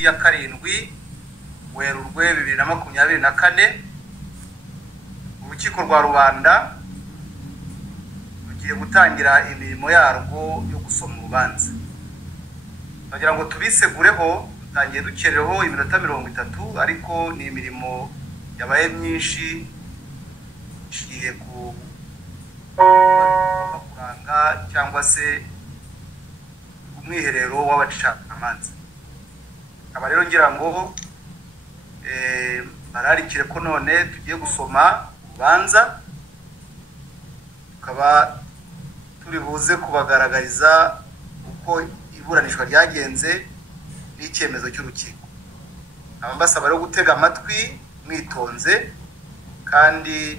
tariki ya 7 Werurwe 2024 urukiko rwa Rubanda rugiye gutangira imirimo yarwo yo gusoma urubanza. Bagira ngo tubisegureho tangiye dukereho iminota 30 ariko ni imirimo yabaye myinshi ishiye ku kuranga cyangwa se umwiherero w'abacamanza. Aba rero ngira ngo bararikire ko none tugiye gusoma urubanza, tukaba turi buze kubagaragariza uko iburanishwa ryagenze n'icyemezo cy'urukiko. Abambasaba rero gutega amatwi mwitonze kandi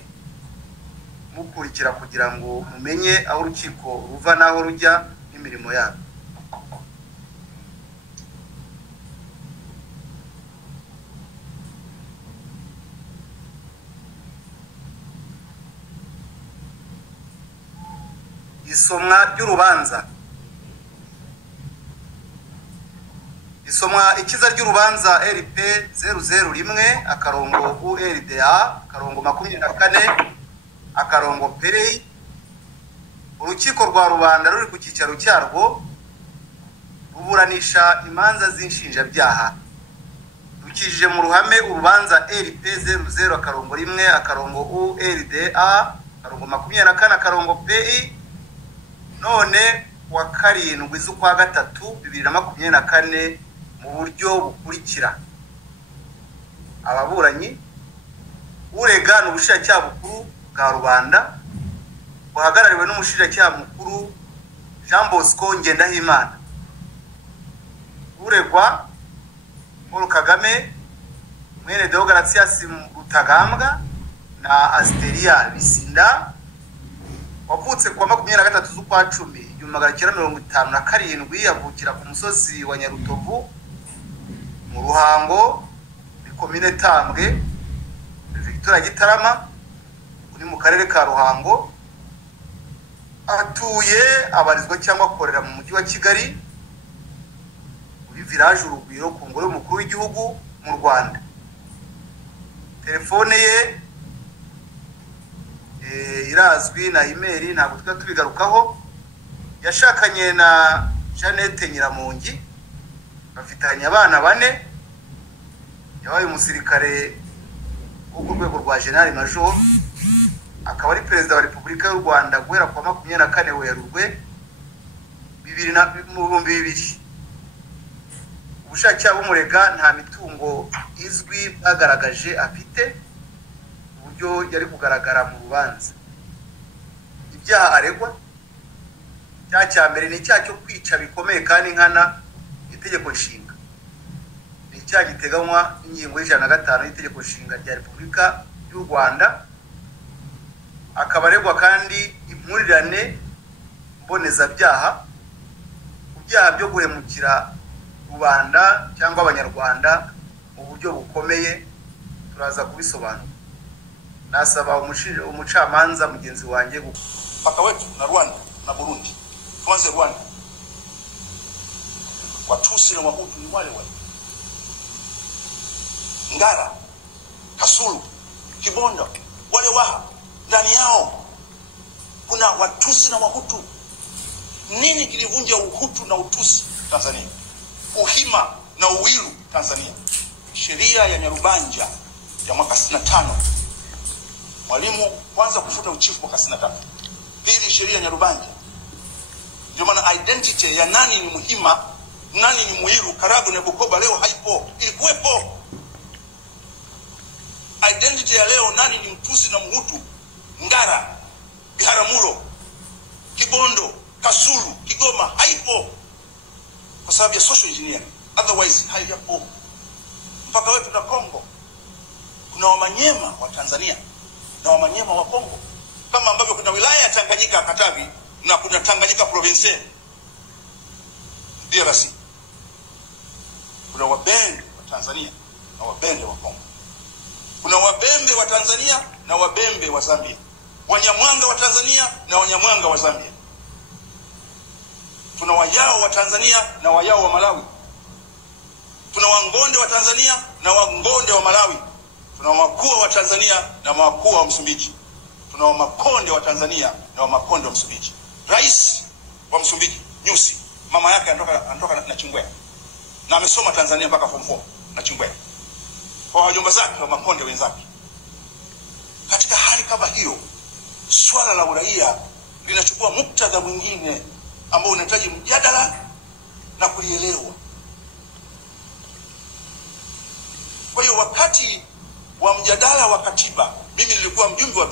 mukurikira kugira ngo mumenye aho urukiko ruva naho rujya n'imirimo yabo. Isomwa ry'urubanza. Isomwa ikiza ry'urubanza RP 001 akarongo ULDA akarongo 24 akarongo PRI. Urukiko rwa Rubanda ruri ku cyicaro cyarwo ruburanisha imanza z'inshinjabyaha. Rukijije mu ruhame urubanza RP 00 akarongo 1 akarongo ULDA akarongo 24 akarongo PRI none wa 7 z'ukwa 3 2024 mu buryo bukurikira. Ababuranyi urega n'ubushinjacyaha bukuru bwa Rubanda buhagarariwe n'umushinjacyaha mukuru Jean Bosco Ngendahimana. Uregwa Paul Kagame mwene Deogratias Rutagambwa na Asteria Bisinda wavutse kwa 23 z'ukwa 10 1957 yavukira ku musozi wa Nyarutovu mu Ruhango ni komine Tambwe Victoria Gitarama uri mu karere ka Ruhango. Atuye abarizwa cyangwa akorera mu mujyi wa Kigali uri village Urugwiro ku ngoro y'umukuru w'igihugu mu Rwanda. Telefone ye irazwi na email ntabwo tubigarukaho. Yashakanye na Jeannette Nyiramongi bafitanye abana 4. Yabaye umusirikare wo ku rwego rwa General Major, akaba ari perezida wa Repubulika y'u Rwanda guhera kwa 24 Werurwe 2020. Ubushinjacyaha bumurega nta mitungo izwi bagaragaje afite uburyo yari kugaragara mu rubanza. Ibyaha aregwa cya mbere ni icyaha cyo kwica bikomeye kandi nkana itegeko nshinga. Ni icyaha giteganywa n'ingingo y'105 y'itegeko nshinga rya Repubulika y'u Rwanda. Akaba aregwa kandi impurirane mbonezabyaha ku byaha byo guhemukira Rubanda cyangwa Abanyarwanda mu buryo bukomeye. Turaza kubisobanura. Nasaba umucamanza mugenzi wanjye paka wetu na Rwanda na Burundi. Tuanze Rwanda. Watusi na Wahutu ni wale wale. Ngara, Kasulu, Kibondo, wale Waha, ndani yao kuna Watusi na Wahutu. Nini kilivunja Uhutu na Utusi Tanzania? Uhima na Uwiru Tanzania. Sheria ya Nyarubanja ya mwaka 65. Mwalimu kwanza kufuta uchifu mwaka 63. Pili sheria ya Nyarubanja. Ndio maana identity ya nani ni Muhima, nani ni Muiru, Karagu na Bukoba leo haipo, ilikuwepo. Identity ya leo nani ni Mtusi na Mhutu, Ngara, Biharamulo, Kibondo, Kasulu, Kigoma haipo. Kwa sababu ya social engineering. Otherwise haipo. Mpaka wetu na Kongo kuna Wamanyema wa Tanzania na Wamanyema wa Kongo, kama ambavyo kuna wilaya ya Tanganyika Katavi na kuna Tanganyika province DRC. Kuna Wabembe wa Tanzania na Wabembe wa Kongo. Kuna Wabembe wa Tanzania na Wabembe wa Zambia. Wanyamwanga wa Tanzania na Wanyamwanga wa Zambia. Tuna Wayao wa Tanzania na Wayao wa Malawi. Tuna Wangonde wa Tanzania na Wangonde wa Malawi. Tuna Wamakua wa Tanzania na Wamakua wa Msumbiji. Tuna Wamakonde wa Tanzania na Wamakonde wa Msumbiji. Rais wa Msumbiji Nyusi, mama yake anatoka na Chingwea, na amesoma Tanzania mpaka form 4 na Chingwea, kwa wajomba zake wa Makonde wenzake. Katika hali kama hiyo, swala la uraia linachukua muktadha mwingine ambao unahitaji mjadala na kulielewa. Kwa hiyo wakati wa mjadala wa katiba, mimi nilikuwa mjumbe wa